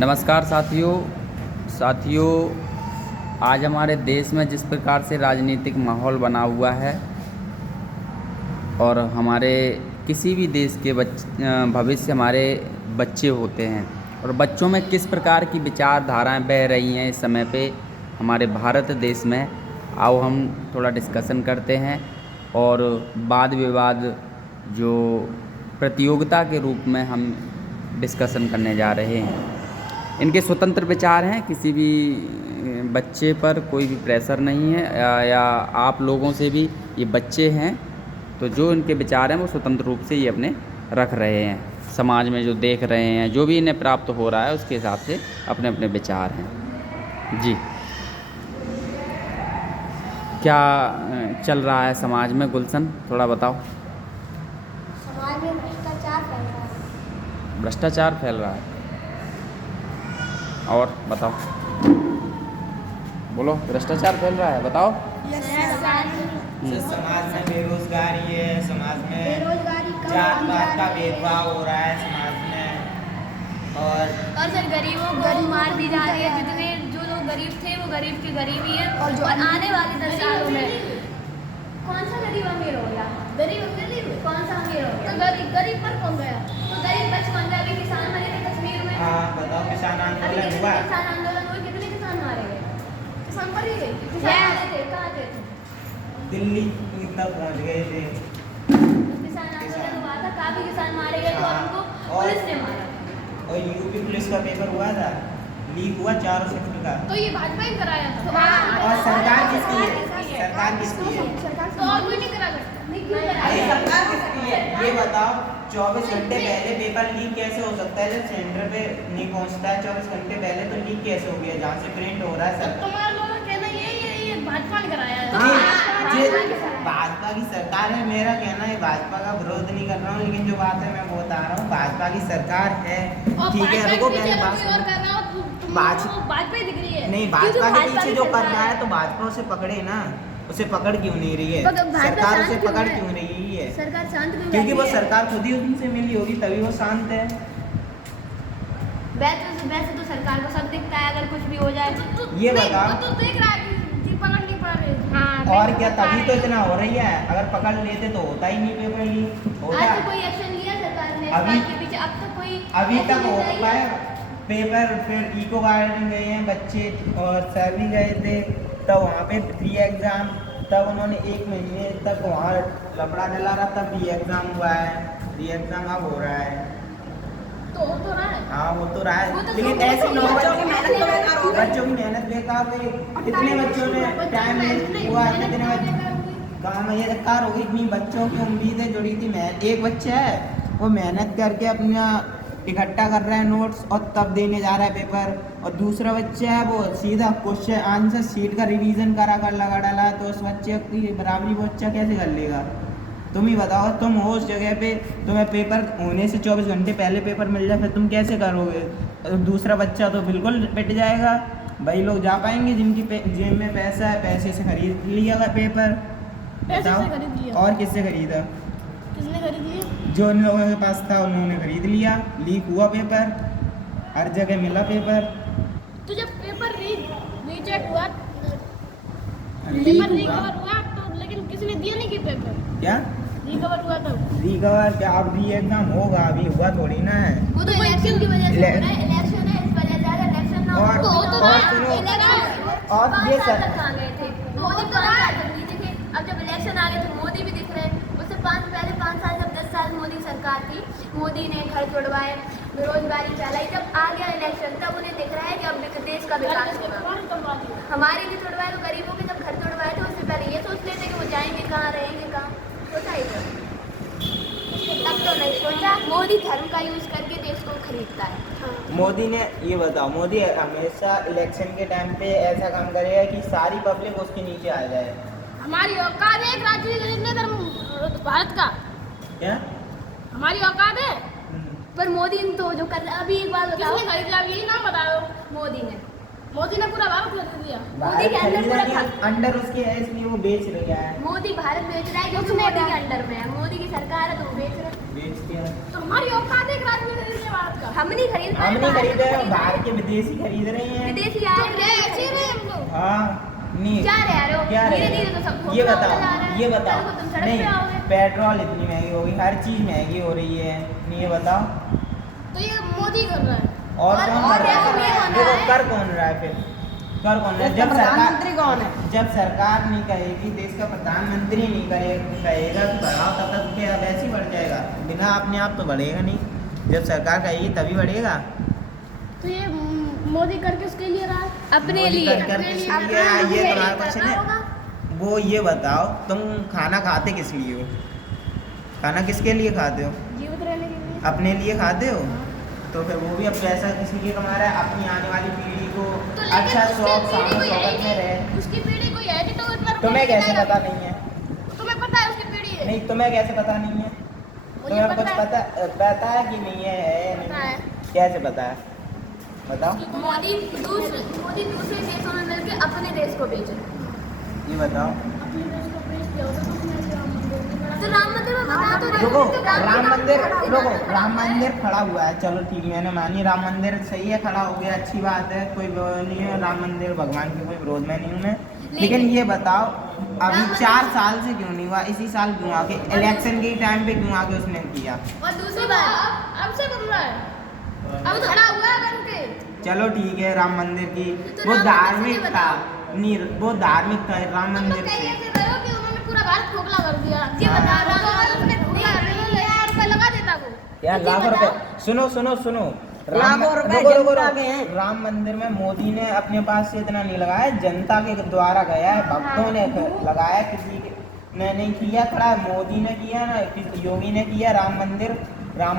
नमस्कार साथियों, आज हमारे देश में जिस प्रकार से राजनीतिक माहौल बना हुआ है और हमारे किसी भी देश के भविष्य हमारे बच्चे होते हैं और बच्चों में किस प्रकार की विचारधाराएं बह रही हैं इस समय पे हमारे भारत देश में, आओ हम थोड़ा डिस्कशन करते हैं और वाद विवाद जो प्रतियोगिता के रूप में हम डिस्कशन करने जा रहे हैं। इनके स्वतंत्र विचार हैं, किसी भी बच्चे पर कोई भी प्रेशर नहीं है या आप लोगों से भी, ये बच्चे हैं तो जो इनके विचार हैं वो स्वतंत्र रूप से ये अपने रख रहे हैं, समाज में जो देख रहे हैं, जो भी इन्हें प्राप्त हो रहा है उसके हिसाब से अपने अपने विचार हैं। जी, क्या चल रहा है समाज में गुलशन, थोड़ा बताओ। समाज में भ्रष्टाचार फैल रहा है। भ्रष्टाचार फैल रहा है, और बताओ, बोलो। भ्रष्टाचार फैल रहा है, बताओ। समाज में बेरोजगारी है, समाज में बेरोजगारी जात पात का भेदभाव हो रहा है समाज में, और सर गरीबों को मार दी जा रही है। जितने जो लोग गरीब थे वो गरीब के गरीब ही है, और जो आने वाले 10 सालों में कौन सा गरीब अमीर हो गया? गरीब कौन सा अमीर हो गया? तो गरीब पर कौन गया? तो गरीब बच कौन गया? अभी किसान मरे थे कश्मीर में। हाँ बताओ, किसान आंदोलन हुआ। किसान आंदोलन हुआ, कितने किसान मारे गए? किसान पर ही गए। किसान मारे थे, कहाँ थे? दिल्ली तक पहुंच गए थे। किसान आंदोलन हुआ था, काफी किसान मारे गए, तो उनको पुलिस ने मारा। और यूपी पुलिस का पेपर हुआ था, लीक हुआ 4 शिफ्ट का। तो ये भाजपा ही कराया था। और सरकार किसकी है? सरकार किसकी है? तो और कोई नहीं करा सकता। नहीं क्यों अरे कराया? सरकार किसकी है ये बताओ। 24 घंटे पहले पेपर लीक कैसे हो सकता है जब सेंटर पे नहीं पहुंचता है? 24 घंटे पहले तो लीक कैसे हो गया जहाँ से प्रिंट हो रहा है सब? तुम्हारा लोगों का कहना ये भाजपा ने कराया है। भाजपा की सरकार है। मेरा कहना है भाजपा का विरोध नहीं कर रहा हूँ, लेकिन जो बात है मैं वो बता रहा हूँ, भाजपा की सरकार है, ठीक है। रुको पहले बात सुनो। भाजपा ही दिख रही है। नहीं, भाजपा के पीछे जो कर रहा है तो भाजपा उसे पकड़े ना, उसे पकड़ क्यों नहीं रही है? सरकार उसे पकड़ क्यों रही है? सरकार शांत क्यों? क्योंकि वो सरकार खुद ही उनसे मिली होगी तभी वो शांत है। वैसे तो सरकार को सब दिखता है, अगर कुछ भी हो जाए तो ये बताओ। तो देख रहा है कि पकड़ नहीं पा रहे। और क्या, तभी तो इतना हो रही है। अगर पकड़ लेते तो होता ही नहीं पेपर लीक होता। आज कोई एक्शन लिया सरकार ने अभी इसके पीछे? अब तक कोई अभी action तक हो नहीं लिया। पाया पेपर। फिर इको गार्डन गए हैं बच्चे और सर भी गए थे, तब वहाँ पे री एग्ज़ाम, तब उन्होंने 1 महीने तक वहाँ लफड़ा डला रहा, तब री एग्ज़ाम हुआ है। री एग्ज़ाम अब हो रहा है। तो हो तो रहा है। हाँ हो तो रहा वो है, तो लेकिन सब ऐसे बच्चों की बच्चों की मेहनत बेकार हो गई। बच्चों की मेहनत बेकार हुई। कितने बच्चों ने टाइम वेस्ट हुआ, कितने काम में ये बेकार हो गई। इतनी बच्चों की उम्मीदें जुड़ी थी। एक बच्चा है वो मेहनत करके अपना इकट्ठा कर रहा है नोट्स और तब देने जा रहा है पेपर, और दूसरा बच्चा है वो सीधा क्वेश्चन आंसर शीट का रिवीजन करा कर लगा डाला है, तो उस बच्चे की बराबरी वो बच्चा कैसे कर लेगा? तुम ही बताओ। तुम हो उस जगह पे, तुम्हें पेपर होने से 24 घंटे पहले पेपर मिल जाए, फिर तुम कैसे करोगे? दूसरा बच्चा तो बिल्कुल पिट जाएगा। वही लोग जा पाएंगे जिनकी जेब में पैसा है, पैसे से खरीद लिया पेपर। बताओ, और किससे खरीदा? किसने खरीद लिया? जो इन लोगों के पास था उन्होंने खरीद लिया। लीक हुआ पेपर, हर जगह मिला पेपर। तो जब पेपर रीचेक हुआ, लीक पेपर हुआ रिकवर हुआ, तो लेकिन किसी ने दिया नहीं कि पेपर क्या रिकवर हुआ तब? रिकवर क्या? अब भी एग्जाम होगा, अभी हुआ थोड़ी ना है। वो तो इलेक्शन की वजह से हो रहा है। इलेक्शन है, इस वजह से अगर इलेक्शन ना हो और- तो और सुनो, और ये सर कहाँ गए थे? मोदी 5 साल तक नीचे थे। अब जब इलेक्शन आ गए तो मोदी भी दिख रहे हैं। उससे पहले 5 साल, जब 10 साल मोदी सरकार थी, मोदी ने घर तोड़वाए, बेरोजगारी फैलाई। जब आ गया इलेक्शन तब उन्हें दिख रहा है कि अब देश का विकास होगा। हमारे भी तोड़वाए, तो गरीबों के जब घर तोड़वाए थे उससे पहले ये सोचते थे कि वो जाएंगे कहाँ, रहेंगे कहाँ? सोचा ही था? तब तो नहीं सोचा। मोदी धर्म का यूज करके देश को खरीदता है। मोदी ने, ये बताओ, मोदी हमेशा इलेक्शन के टाइम पे ऐसा काम करेगा कि सारी पब्लिक उसके नीचे आ जाए। हमारी औकात है एक राजनीतिक धर्म भारत का? क्या? हमारी औकात है? पर मोदी तो जो कर रहा है, अभी एक बात बताओ, किसने खरीदा? यही नाम बता दो। मोदी ने मोदी ने पूरा भारत खरीद लिया। मोदी भारत के अंदर खरीदा पूरा नहीं, अंडर उसके है इसलिए वो बेच रहा है। मोदी भारत बेच रहा है क्योंकि मोदी के अंडर में है, मोदी की सरकार है तो वो बेच रहा है। बेच दिया। तो हमारी औकात है एक राज्य में खरीदने भारत का। हम नहीं खरीद रहे, हम नहीं भारत खरीद रहे, खरीद बाहर रहे के विदेशी खरीद रहे हैं। विदेशी आ रहे हैं, ऐसे ही रहे हम लोग। हाँ नहीं क्या रहे यार, क्या धीरे रहे? धीरे तो सब ये खोखला होता बताओ, जा रहा है। ये कल बताओ को तुम सड़क नहीं, पे आओगे। पेट्रोल इतनी महंगी हो गई, हर चीज महंगी हो रही है। नहीं ये बताओ तो ये मोदी कर रहा है। और कौन कर रहा देखो ये है? होना देखो है। कर कौन रहा है फिर? कर कौन रहा है? जब प्रधानमंत्री सरकार कौन है? जब सरकार नहीं कहेगी, देश का प्रधानमंत्री नहीं कहेगा कि बढ़ाओ, तब तक क्या वैसे ही बढ़ जाएगा। बिना अपने आप तो बढ़ेगा नहीं, जब सरकार कहेगी तभी बढ़ेगा। तो ये मोदी करके उसके लिए रहा है, अपने मोदी लिए कर किस लिए आया? ये तुम्हारा क्वेश्चन है। वो ये बताओ, तुम खाना खाते किस लिए हो? खाना किसके लिए खाते हो? जीवित रहने के लिए। अपने लिए खाते हो? तो फिर वो भी अब पैसा किस लिए कमा रहा है? अपनी आने वाली पीढ़ी को तो लेकिन अच्छा उसकी शौक पीढ़ी शान कोई है शौकत में नहीं, रहे। उसकी पीढ़ी कोई है नहीं तो इतना रुपया तुम्हें कैसे मिलेगा। पता नहीं है? तुम्हें पता है उसकी पीढ़ी है? नहीं तुम्हें कैसे पता नहीं है? मुझे तुम्हें कुछ पता है। पता है कि नहीं है या पता नहीं? है। कैसे पता है? बताओ मोदी दूसरे देशों में मिलकर अपने देश को बेचे। ये बताओ। अपने देश को बेच दिया होता तो उसने ऐसे राम मंदिर नहीं बनाया। तो राम मंदिर में बता तो रही रुको, हूँ कि राम मंदिर खड़ा रुको, हुआ राम मंदिर खड़ा हुआ है, चलो ठीक है, मैंने मानी राम मंदिर सही है, खड़ा हो गया, अच्छी बात है, कोई वो नहीं है, राम मंदिर भगवान के कोई विरोध में नहीं हूँ मैं। लेकिन ये बताओ अभी 4 साल से क्यों नहीं हुआ? इसी साल क्यों आके इलेक्शन के टाइम पे क्यों आके उसने किया? और दूसरी बात अब से बन रहा है, अब खड़ा हुआ है बन के। चलो ठीक है, राम मंदिर की तो वो राम मंदिर से धार्मिक ये था, बताओ। नहीं वो धार्मिक था राम तुम लोग मंदिर कहीं से। ऐसे रहो कि उन्होंने पूरा भारत खोखला कर दिया। ये हाँ। बता रहा हूँ उसने खोखला कर दिया, ₹1,000 लगा देता वो। यार ये लाखों बताओ। रुपए, सुनो सुनो सुनो, लाखों रुपए रुको, रुको, जनता रुको। के हैं। राम मंदिर में मोदी ने अपने पास से इतना नहीं लगाया, जनता के द्वारा गया है, भक्तों ने लगाया, किसी ने नहीं किया खड़ा, मोदी ने किया ना, योगी ने किया। राम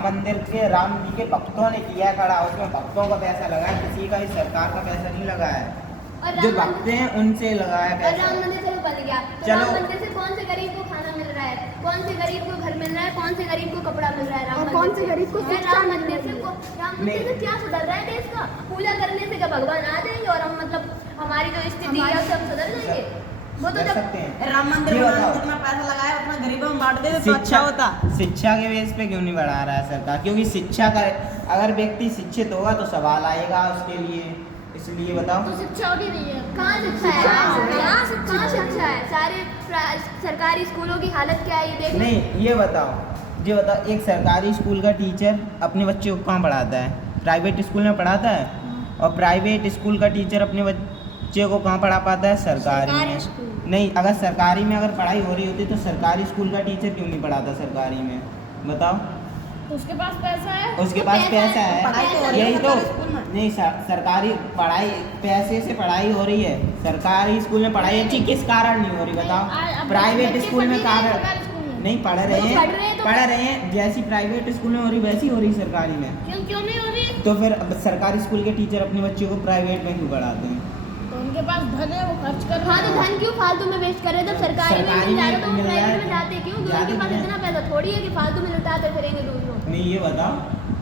मंदिर के राम जी के भक्तों ने किया खड़ा, उसमें भक्तों का पैसा लगाया, किसी का इस सरकार का पैसा नहीं लगाया है। और जो राम भक्त हैं उनसे लगाया और पैसा। राम मंदिर चलो बन गया, तो चलो। राम मंदिर से कौन से गरीब को खाना मिल रहा है, कौन से गरीब को घर मिल रहा है, कौन से गरीब को कपड़ा मिल रहा है? राम और मंदिर कौन से से। गरीब को है शिक्षा राम मिल मंदिर रही से है? राम मंदिर से क्या सुधर रहा है देश का? पूजा करने से क्या भगवान आ जाएंगे और हम मतलब हमारी जो स्थिति है उससे हम सुधर जाएंगे? वो तो कर जब सकते हैं। राम मंदिर ये बनाने बताओ। में जितना पैसा लगाया उतना गरीबों में बांट देते तो अच्छा होता। शिक्षा के बेस पे क्यों नहीं बढ़ा रहा है सरकार? क्योंकि शिक्षा का अगर व्यक्ति शिक्षित होगा तो सवाल आएगा उसके लिए, इसलिए बताओ। तो शिक्षा हो नहीं रही है। कहाँ शिक्षा है? कहाँ शिक्षा है? सारे सरकारी स्कूलों की हालत क्या है ये देख लो। नहीं ये बताओ, एक सरकारी स्कूल का टीचर अपने बच्चे को कहाँ पढ़ाता है? प्राइवेट स्कूल में पढ़ाता है। और प्राइवेट स्कूल का टीचर अपने बच्चे को कहाँ पढ़ा पाता है? सरकारी में। नहीं, अगर सरकारी में अगर पढ़ाई हो रही होती तो सरकारी स्कूल का टीचर क्यों नहीं पढ़ाता सरकारी में? बताओ। उसके पास पैसा है, उसके पास पैसा पढ़ाई तो हो है, रही है यही तो। सरकारी स्कूल में। नहीं सरकारी पढ़ाई, पैसे से पढ़ाई हो रही है, सरकारी स्कूल में पढ़ाई अच्छी किस कारण नहीं हो रही बताओ? प्राइवेट स्कूल में कारण नहीं पढ़ रहे वो पढ़ रहे हैं हैं, तो- पढ़ रहे हैं, जैसी प्राइवेट स्कूल में हो रही वैसी हो रही सरकारी में। क्यों नहीं हो रही? तो फिर अब सरकारी स्कूल के टीचर अपने बच्चों को प्राइवेट में क्यों पढ़ाते हैं? तो उनके पास धन है, वो खर्च कर। हाँ तो धन क्यों फालतू में वेस्ट कर रहे थे? सरकारी में मिल जा रहा है तो वो मिल रहा है। प्राइवेट में जाते क्यों? क्योंकि उनके पास जाते इतना पैसा थोड़ी है कि फालतू में लुटाते फिरेंगे दूसरों को। नहीं ये बताओ,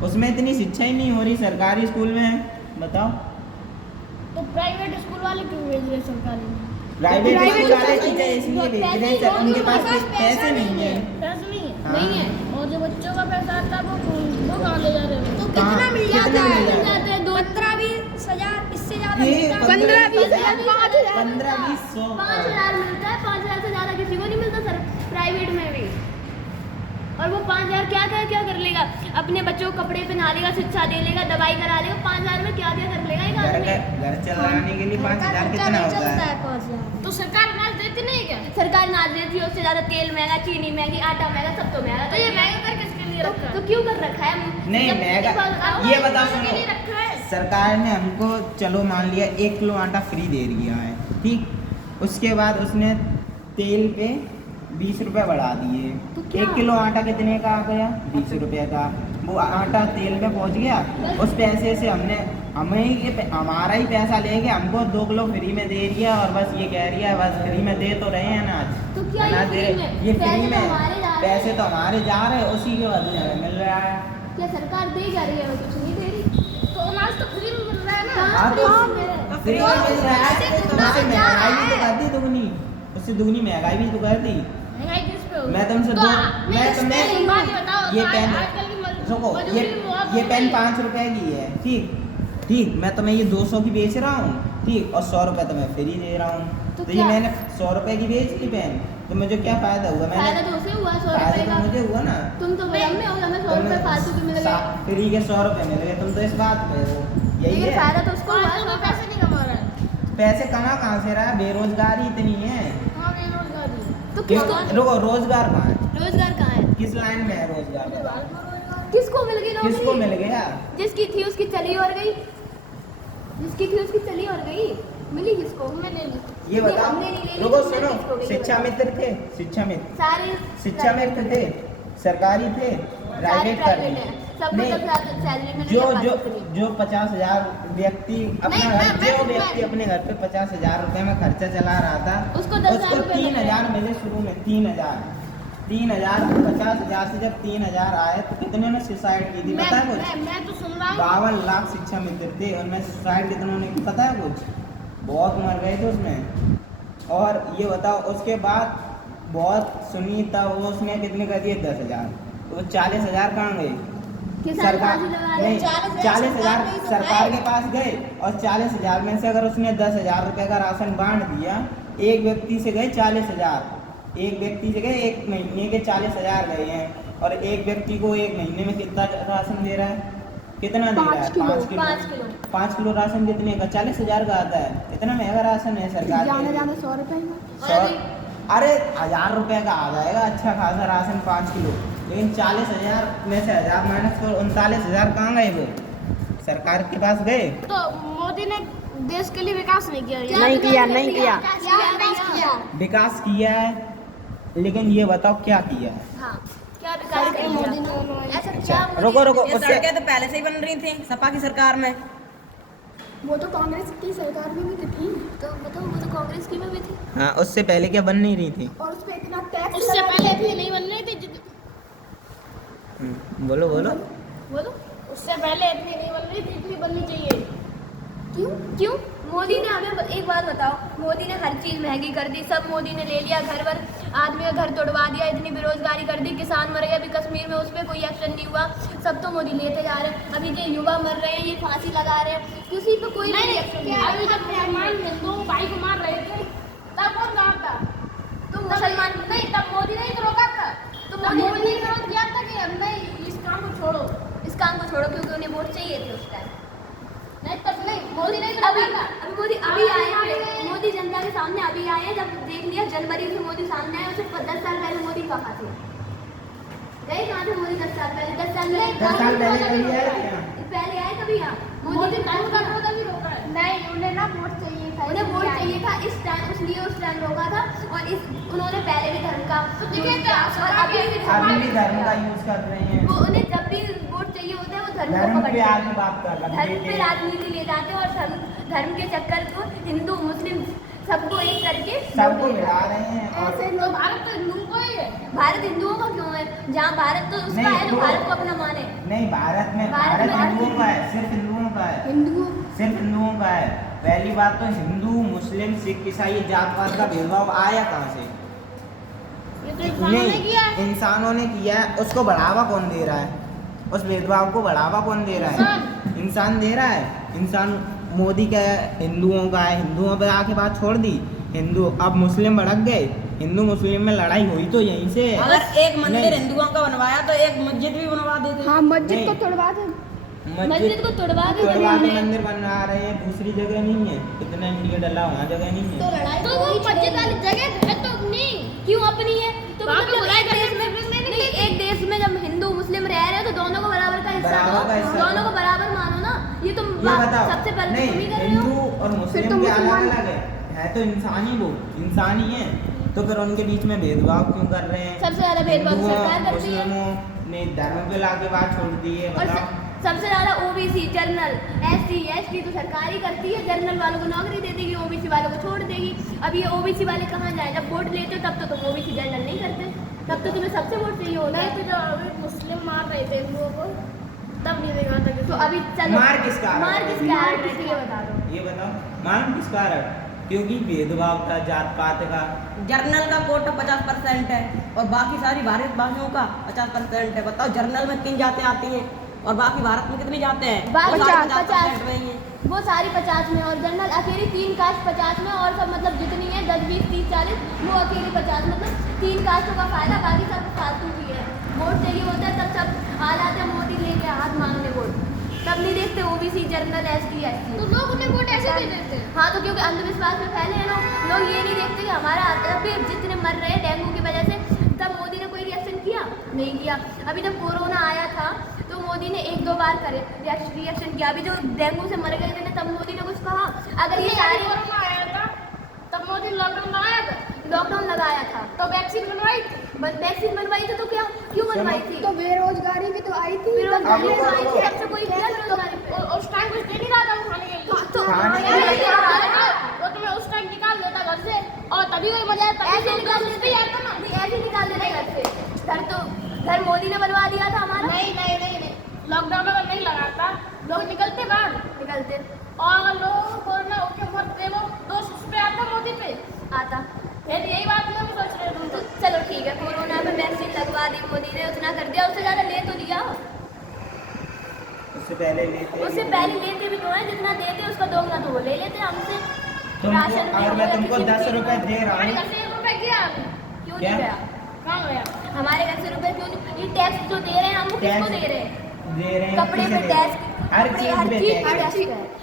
उसमें इतनी शिक्षा ही नहीं हो रही सरकारी स्कूल में, बताओ। तो प्राइवेट स्कूल वाले क्यों भेज रहे सरकारी में? प्राइवेट प्राइवेट स्कूल वाले स्कूल टीचर इसलिए भेज पैसे रहे हैं, ही उनके लोग पास उनके पास पैसे नहीं है। पैसे नहीं है। हाँ। नहीं है। और जो बच्चों का पैसा आता है वो कहाँ ले जा रहे हो? तो कहाँ? कितना मिल कितना जाता है? मिल मिल जाता है? जाता है 15-20 हजार, इससे ज्यादा ये मिलता है। 15-20 हजार, 5,000 15-20 5,000 मिलता है। 5,000 से ज्यादा किसी को नहीं मिलता सर प्राइवेट में भी। और वो 5,000 क्या कर लेगा? अपने बच्चों को कपड़े पहना लेगा, शिक्षा दे लेगा, दवाई करा लेगा। 5,000 में क्या कर लेगा एक आदमी? घर चलाने के लिए 5,000 कितना होता है? 5,000। तो सरकार अनाज देती नहीं क्या? सरकार अनाज देती है, उससे ज्यादा तेल महंगा, चीनी महंगी, आटा महंगा, सब तो महंगा। तो ये महंगा कर किसके लिए रखा है? तो क्यों कर रखा है? नहीं जब महंगा, बताओ, ये बताओ किसके लिए सुनो, रखा है? सरकार ने हमको चलो मान लिया 1 किलो आटा फ्री दे दिया है, ठीक। उसके बाद उसने तेल पे 20 रुपये बढ़ा दिए। तो क्या? 1 किलो आटा कितने का आ गया? 20 रुपये का। वो आटा तेल में पहुंच गया, उस पैसे से हमारा ही पैसा लेके हमको 2 किलो फ्री में दे दिया, और बस ये कह रही है बस फ्री में दे तो रहे हैं अनाज। तो क्या ये अनाज दे फ्री रहे, में? ये पैसे फ्री तो में हमारे जा रहे हैं। पैसे तो हमारे जा रहे हैं, उसी के बदले हमें मिल रहा है। क्या सरकार दे जा रही है? वो कुछ नहीं दे रही। तो अनाज तो फ्री में मिल रहा है ना? हाँ, तो कहाँ मिल रहा है? तो फ्री में मिल रहा है, उससे महंगाई भी तो कर दी दुगनी, उससे दुगनी महंगाई भी तो कर दी। महंगाई किस पे होगी? मैं तुमसे तो दो, मैं मैं इसमें तुम्हें एक बात बताओ, ये तो पेन, आजकल की रुको, मजदूरी भी बहुत ये हो पेन गई। 5 रुपए की है, ठीक ठीक, मैं तुम्हें ये 200 की बेच रहा हूँ, ठीक, और 100 रुपए तुम्हें फ्री दे रहा हूँ, तो तो ये क्या? मैंने 100 रुपए की बेच ली पेन, तो मुझे क्या फायदा हुआ? फायदा मैंने तो उसे हुआ 100 फायदा रुपए तो का। मुझे हुआ ना, तुम तो गरम में हो, हमें 100 रुपए फालतू के मिल गए। फ्री के 100 रुपए मिल गए, तुम तो इस बात पे हो, यही लेकिन है। फायदा तो उसको हुआ, तो पैसे नहीं कमा रहा है। पैसे कहाँ से रहा है? बेरोजगारी इतनी है। हाँ, बेरोजगारी। तो क्यों? किसको रुको, रोजगार कहाँ है? रोजगार कहाँ है? किस लाइन में है रोजगार? किसको मिल गई नौकरी? किसको मिल गया? जिसकी थी उसकी चली और गई, जिसकी थी उसकी चली और गई, मिली किसको? हमें नहीं मिली। ये बताओ, हमने नहीं ले ली, रुको तुमने सुनो, किसको गई? शिक्षा मित्र थे, शिक्षा मित्र, सारे शिक्षा मित्र थे, सरकारी थे, सारे प्राइवेट कर प्राइवेट हैं, सबको नहीं, सब सैलरी में जो जो जो 50,000 व्यक्ति अपना नहीं, घर, जो मैं- व्यक्ति अपने घर पे 50,000 रुपए में खर्चा चला रहा था, उसको 10,000 उसको रुपए मिले। 3,000 मिले शुरू में, 3,000 50,000 से जब 3,000 आए तो कितने ने सुसाइड की थी पता है कुछ? मैं तो सुन रहा हूँ। 52 लाख शिक्षा मित्र थे, उनमें सुसाइड कितनों ने की पता है कुछ? बहुत मर गए थे उसमें। और ये बताओ, उसके बाद बहुत सुनी तब वो उसने कितने कर दिए? 10,000, तो 40,000 कहाँ गए? किसान सरकार फांसी लगा रहे नहीं, हैं। 40,000 सरकार के पास गए, और 40,000 में से अगर उसने 10,000 रुपए का राशन बांट दिया, एक व्यक्ति से गए 40,000, एक व्यक्ति से गए, एक महीने के 40,000 गए हैं, और एक व्यक्ति को एक महीने में कितना राशन दे रहा है? कितना दे रहा है? 5 kilo, 5 kilo. 5 kilo. 5 kilo ration कितने का? 40,000 का आता है। इतना महंगा राशन है सरकार के लिए। 100 रुपए में। 100 अरे 1,000 रुपए का आ जाएगा अच्छा खासा राशन 5 किलो, लेकिन 40,000 में से 1,000 माइनस करो, 39,000 कहाँ गए? वो सरकार के पास गए। तो मोदी ने देश के लिए विकास नहीं किया। नहीं किया, नहीं किया। किया। विकास किया है, लेकिन ये बताओ क्या किया है? हाँ, क्या विकास किया मोदी ने? ऐसा अच्छा, क्या मोदी रुको ने- रुको, ये उससे सड़कें तो पहले से ही बन रही थी सपा की सरकार में। वो तो कांग्रेस की सरकार में भी तो थी। तो बताओ, वो तो कांग्रेस की में भी थी। हाँ, उससे पहले क्या बन नहीं रही थी? और उस पे इतना टैक्स उससे पहले भी नहीं बन रही थी। बोलो बोलो। वो तो उससे पहले इतनी नहीं बन रही थी, इतनी बननी चाहिए। क्यों क्यों? मोदी ने हमें एक बात बताओ, मोदी ने हर चीज़ महंगी कर दी, सब मोदी ने ले लिया, घर पर आदमी का घर तोड़वा दिया, इतनी बेरोजगारी कर दी, किसान मर गए, अभी कश्मीर में उस पर कोई एक्शन नहीं हुआ, सब तो मोदी लेते जा रहे हैं। अभी ये युवा मर रहे हैं, ये फांसी लगा रहे हैं, किसी पे कोई नहीं एक्शन नहीं। अभी जब मुसलमान हिंदू भाई को मार रहे थे तब कौन कहा था? तो मुसलमान नहीं, तब मोदी ने ही तो रोका था। तो मोदी ने विरोध किया था कि नहीं, इस काम को छोड़ो, इस काम को छोड़ो, क्योंकि उन्हें वोट चाहिए थे उस टाइम। नहीं तब नहीं, मोदी नहीं तो अभी मोदी अभी आए हैं, मोदी जनता के सामने अभी आए हैं। जब देख लिया जनवरी से मोदी सामने आए, उससे 10 साल पहले मोदी कहाँ थे? गए कहाँ थे मोदी? 10 साल पहले, 10 साल पहले कभी आए थे यहाँ? पहले आए कभी यहाँ? मोदी टाइम का रोका भी रोका है। नहीं, उन्हें ना वोट चाहिए था, उन्हें वोट चाहिए था इस टाइम, इसलिए उस टाइम रोका था। और इस उन्होंने पहले भी धर्म का और अभी भी धर्म का यूज कर रहे हैं। वो उन्हें जब भी वोट चाहिए होता है वो धर्म को धर्म पे पकड़ते आगे हैं, बात कर रहे धर्म पे राजनीति ले जाते हैं, और धर्म के चक्कर को हिंदू मुस्लिम सबको एक करके सबको मिला रहे हैं। और ऐसे तो भारत तो हिंदुओं का ही है। भारत हिंदुओं का क्यों है? जहाँ भारत तो उसका नहीं, है, तो भारत को अपना माने। नहीं, भारत में भारत भारत में हिंदुओं का है, सिर्फ हिंदुओं का है, हिंदुओं सिर्फ हिंदुओं का है। पहली बात तो हिंदू मुस्लिम सिख ईसाई जातपात का भेदभाव आया कहाँ से? ये तो इंसानों ने किया है। इंसानों ने किया है। उसको बढ़ावा कौन दे रहा है? उस भेदभाव को बढ़ावा कौन दे रहा है? इंसान दे रहा है। इंसान मोदी का है, हिंदुओं का है, हिंदुओं पे आके बात छोड़ दी, हिंदू अब मुस्लिम भड़क गए, हिंदू मुस्लिम में लड़ाई हुई तो यहीं से है। अगर एक मंदिर नहीं। हिंदुओं का बनवाया तो एक मस्जिद भी बनवा देते। हाँ, मस्जिद को नहीं। तोड़वा दे, मस्जिद को तोड़वा के तोड़वा के मंदिर बना रहे हैं, दूसरी जगह नहीं है, इतना इंडिया डला वहाँ जगह नहीं है। लड़ाई तो वो मस्जिद वाली जगह है तो नहीं, क्यों अपनी है? तो मतलब एक देश में नहीं, एक देश में जब हिंदू मुस्लिम रह रहे हैं तो दोनों को बराबर का हिस्सा बराबर का हिस्सा दो, दोनों को बराबर मानो ना। ये तुम ये बताओ, सबसे पहले नहीं, तुम ही कर रहे हो। हिंदू और मुस्लिम के अलग अलग है तो इंसान ही, वो इंसान ही है, तो फिर उनके बीच में भेदभाव क्यों कर रहे हैं? सबसे ज्यादा भेदभाव हिंदुओं, सरकार करती है। मुस्लिमों ने धर्म पे लाके बात छोड़ दी है। और बताओ, सबसे ज्यादा ओबीसी जनरल SC ST तो सरकार ही करती है, जनरल वालों को नौकरी दे देगी, ओबीसी वालों को छोड़ देगी। अब ये ओबीसी वाले कहाँ जाए? जब वोट लेते हो तब तो तुम ओबीसी जनरल नहीं करते, तब तो तुम्हें सबसे वोट चाहिए होता है। तो जब अभी मुस्लिम मार रहे थे हिंदुओं को तब नहीं देखा था तो अभी चलो मार किसका आ रहा है? मार किसका आ रहा है ये बता दो। ये बताओ मालूम किसका आ रहा है? क्योंकि भेदभाव था जात पात का। जर्नल का कोटा 50% है और बाकी सारी भारत भाषाओं का 50% है। बताओ जर्नल में किन जातें आती हैं और बाकी भारत में कितनी जाते हैं? बाकी वो सारी 50% 50% में ही हैं। वो सारी 50 में और जनरल अकेली 3 कास्ट 50 में और सब मतलब जितनी है 10 20 30 40 वो अकेली 50 मतलब 3 कास्टों का फायदा बाकी सब फालतू की है। वोट चाहिए होता है तब सब आ जाते हैं मोदी लेके हाथ मांगने वोट तब नहीं देखते ओबीसी जनरल एसटी एसटी तो लोग उन्हें वोट ऐसे दे देते हैं। हाँ तो क्योंकि अंधविश्वास में फैले हैं लोग ये नहीं देखते कि हमारा अभी जितने मर रहे हैं डेंगू की वजह से तब मोदी ने कोई रिएक्शन किया नहीं किया। अभी जब कोरोना आया था तो मोदी ने 1-2 बार करे रिएक्शन किया। अभी जो डेंगू से मर गए थे तब मोदी ने कुछ कहा? अगर ये सारे कोरोना आया था तब मोदी लॉकडाउन लगाया था तो वैक्सीन बनवाई थी। वैक्सीन बनवाई थी तो क्या क्यों बनवाई थी? तो बेरोजगारी भी तो आई थी। बेरोजगारी आई थी अब से कोई किया बेरोजगारी पे उस टाइम कुछ दे नहीं रहा था खाने के लिए तो वो तुम्हें उस टाइम निकाल देता घर से और तभी कोई मजा आता ऐसे निकाल देते यार ना ऐसे निकाल देते घर से। घर मोदी ने बनवा दिया था हमारा। नहीं लॉकडाउन अगर नहीं लगाता लोग निकलते बाहर निकलते और अगर लोग कोरोना होके मरते वो तो उस पे आता मोदी पे आता फिर यही बात मैं सोच रही हूँ। तो चलो ठीक है कोरोना पे वैक्सीन लगवा दी मोदी ने उतना कर दिया उससे ज़्यादा ले तो लिया उससे पहले लेते भी तो है जितना देते उसका दोगुना तो वो ले लेते हमसे। राशन अगर मैं तुमको 10 रुपए दे रहा हूँ क्यों क्या? नहीं गया? कहाँ गया? हमारे घर से रुपए क्यों नहीं? ये टैक्स जो दे रहे हैं हम वो किसको दे रहे हैं? दे रहे हैं कपड़े किसे पे दे रहे हैं? टैक्स हर चीज पे टैक्स।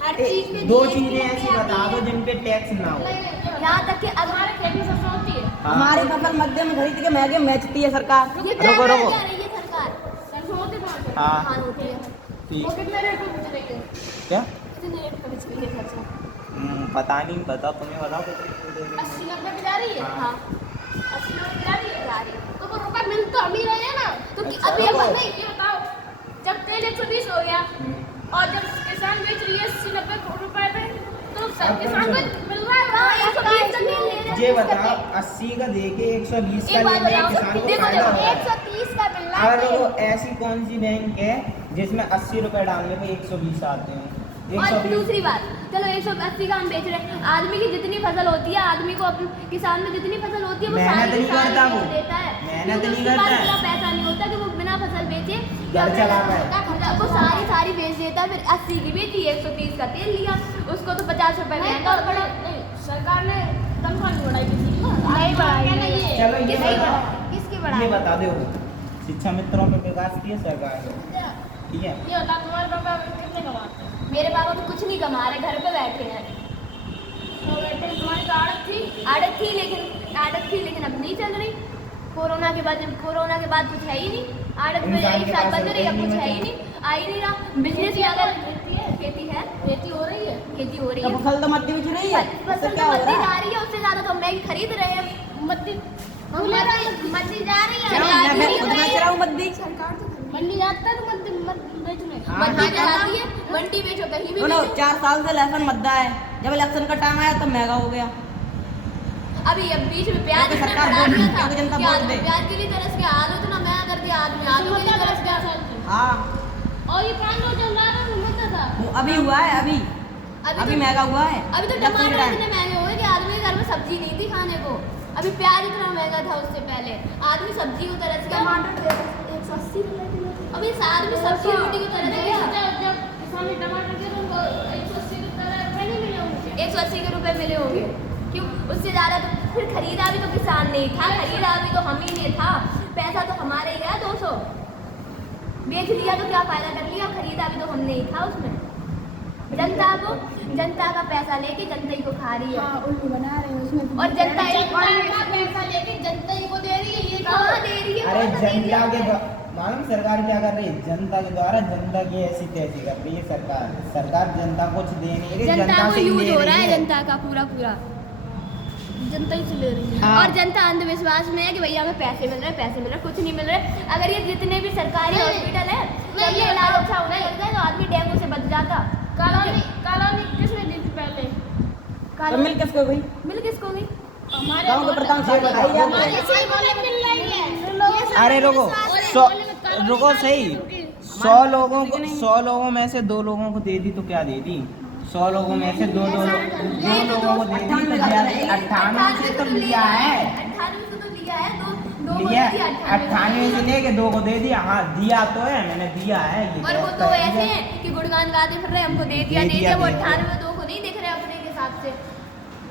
हर चीज पे 2 चीजें ऐसी बता दो जिन पे टैक्स ना हो। यहाँ तक कि हमारे खेती सरसों होती है हमारी फसल मध्य में खरीद के महंगे बेचती है सरकार। ये रुको, क्या रुको। क्या रही है सरकार? सरसों होती है हाँ। हाँ होती है। ठीक। वो कितने रेट पे बेच रही है? क्या? कितने रेट पे बेच रही है सरसों? पता नहीं बताओ तुम्हें बताओ कितने 80-90 की जा रही है। हाँ। 80-90 की जा रही है तो वो रुपए मिल तो हम ही रहे हैं ना तो अच्छा, अभी रुको। नहीं ये बताओ जब तेल 120 हो गया और जब किसान बेच रही है 80-90 रुपए पे तो सब किसान को मिल रहा है हाँ 120 का तेल ले रहे ये बताओ 80 का देके 120 का ले रहे हैं, किसान को फायदा हो रहा है। 130 का मिल रहा अगर है वो ऐसी कौन सी बैंक है जिसमें 80 रुपए डालने पे 120 आते हैं? और 120 दूसरी बात चलो 180 का हम बेच रहे हैं आदमी की जितनी फसल होती है आदमी को अपने किसान में जितनी फसल होती है वो मेहनत सारी नहीं किसान करता वो। बेच देता है मेहनत क्योंकि नहीं उसके पास करता है। इतना पैसा नहीं होता कि वो बिना फसल बेचे घर चला रहा है। वो सारी बेच देता है फिर 80 की बेची 130 का तेल लिया उसको तो 50 रुपए महंगा पड़ा। सरकार ने तनख्वाह नहीं बढ़ाई किसी की नहीं बढ़ाई चलो ये किसकी बताओ। बढ़ाई? किसकी ये बढ़ाई? बता दो शिक्षा मित्रों पे विकास किया सरकार ने, ठीक है? ये बता तुम्हारे पापा कितने कमाते हैं? मेरे पापा तो कुछ नहीं कमा रहे घर पे बैठे हैं तो बैठे तुम्हारी तो आड़त थी लेकिन अब नहीं चल रही कोरोना के बाद कुछ है ही नहीं आड़त में इंसान एक के साल पास बंद रही अब रुपए कुछ नहीं है ही नहीं आ ही नहीं रहा बिजनेस में अगर खेती है खेती हो रही है तो फसल तो मध्य बिच रही है उससे फसल क्या तो हो मद्दी रहा जा है? रही है उससे ज्यादा तो हम महंगी खरीद रहे हैं मद्दी जा रही है चलो, मैं खुद बेच रहा हूँ मद्दी। मंडी जाता है तो मद्दी बेचने हाँ, मंडी पे जाती है मंडी बेचो कहीं भी सुनो बेचो। 4 साल से लहसुन मद्दा है जब इलेक्शन का टाइम आया तब महंगा हो गया। अभी अब बीच में प्याज क्योंकि इसने सरकार बढ़ा वोट- दिया था क्योंकि जनता कि वोट आलू दे। प्याज के लिए तरस के आलू तो ना मैं करके आदमी आलू के लिए तरस गया हाँ और ये 5 रोज चल रहा था मिलता था वो अभी हुआ है अभी तो- महंगा हुआ है। अभी तो इलेक्शन के टमाटर टाइम। इतने महंगे हुए कि आदमी के घर में सब्जी नहीं थी खाने को अभी प्याज इतना महंगा था उससे पहले आदमी सब्जी को तरस गया टमाटर 180 रुपए किलो अभी आदमी सब्जी रोटी को तरस गया जब किसान ने टमाटर के तो 180 रुपए नहीं मिले होंगे 180 के रुपए मिले होंगे क्यों उससे ज़्यादा तो फिर खरीदा भी तो किसान नहीं था खरीदा भी तो हम ही नहीं था पैसा तो हमारे ही है 200 बेच लिया तो क्या फायदा कर लिया खरीदा भी तो हम नहीं था उसमें जनता का पैसा लेके जनता ही को खा रही है उल्लू बना रहे हैं उसमें और जनता का पैसा लेके जनता ही को दे रही है ये कहाँ दे रही है अरे जनता के मालूम सरकार क्या कर रही है? जनता के द्वारा जनता की ऐसी तैसी कर रही है सरकार जनता को कुछ दे नहीं रही जनता को से ही यूज ले हो रही रहा है है। जनता का पूरा जनता ही से ले रही है हाँ। और जनता अंधविश्वास में है कि भैया हमें पैसे मिल रहे कुछ नहीं मिल रहे अगर ये जितने भी सरकारी हॉस्पिटल है जब ये इलाज अच्छा होने लग जाए तो आदमी डेंगू से बच जाता कॉलोनी किसने दी थी पहले तो मिल किसको गई? मिल किसको गई गाँव के प्रधान से बताई जाती है। अरे रुको रुको सही 100 लोगों में से 2 लोगों को दे दी तो क्या दे दी? 100 लोगों में से 2 लोगों को दे दी तो 98 से तो लिया है, 98 से तो लिया है, दो लिया 98 से लेके 2 को दे दिया। हाँ दिया तो है, मैंने दिया है। ये और वो तो ऐसे हैं कि गुणगान गाते फिर रहे, हमको दे दिया, वो 98 2 को नहीं दिख रहे अपने के हिसाब से।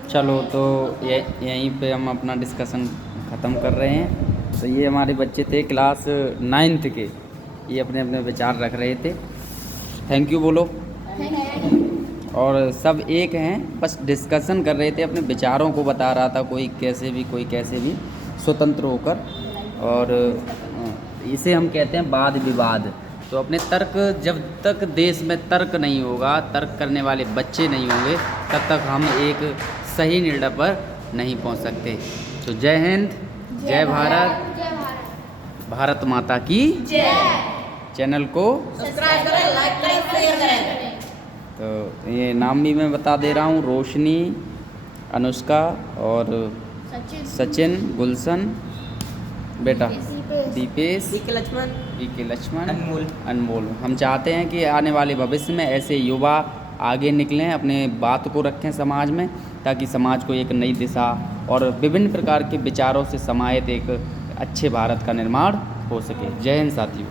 चलो तो यहीं पे हम अपना डिस्कशन ख़त्म कर रहे हैं। तो ये हमारे बच्चे थे क्लास 9th के, ये अपने अपने विचार रख रहे थे। थैंक यू बोलो। और सब एक हैं, बस डिस्कशन कर रहे थे, अपने विचारों को बता रहा था, कोई कैसे भी स्वतंत्र होकर। और इसे हम कहते हैं वाद विवाद। तो अपने तर्क, जब तक देश में तर्क नहीं होगा, तर्क करने वाले बच्चे नहीं होंगे, तब तक हम एक सही निर्णय पर नहीं पहुंच सकते। तो जय हिंद, जय भारत, जय भारत, भारत माता की जय। चैनल को सब्सक्राइब करें, लाइक करें, शेयर करें। तो ये नाम भी मैं बता दे रहा हूँ, रोशनी, अनुष्का और सचिन, गुलशन, बेटा दीपेश, के लक्ष्मण, अनमोल। अनमोल। हम चाहते हैं कि आने वाले भविष्य में ऐसे युवा आगे निकलें, अपने बात को रखें समाज में, ताकि समाज को एक नई दिशा और विभिन्न प्रकार के विचारों से समाहित एक अच्छे भारत का निर्माण हो सके। जय हिंद साथियों।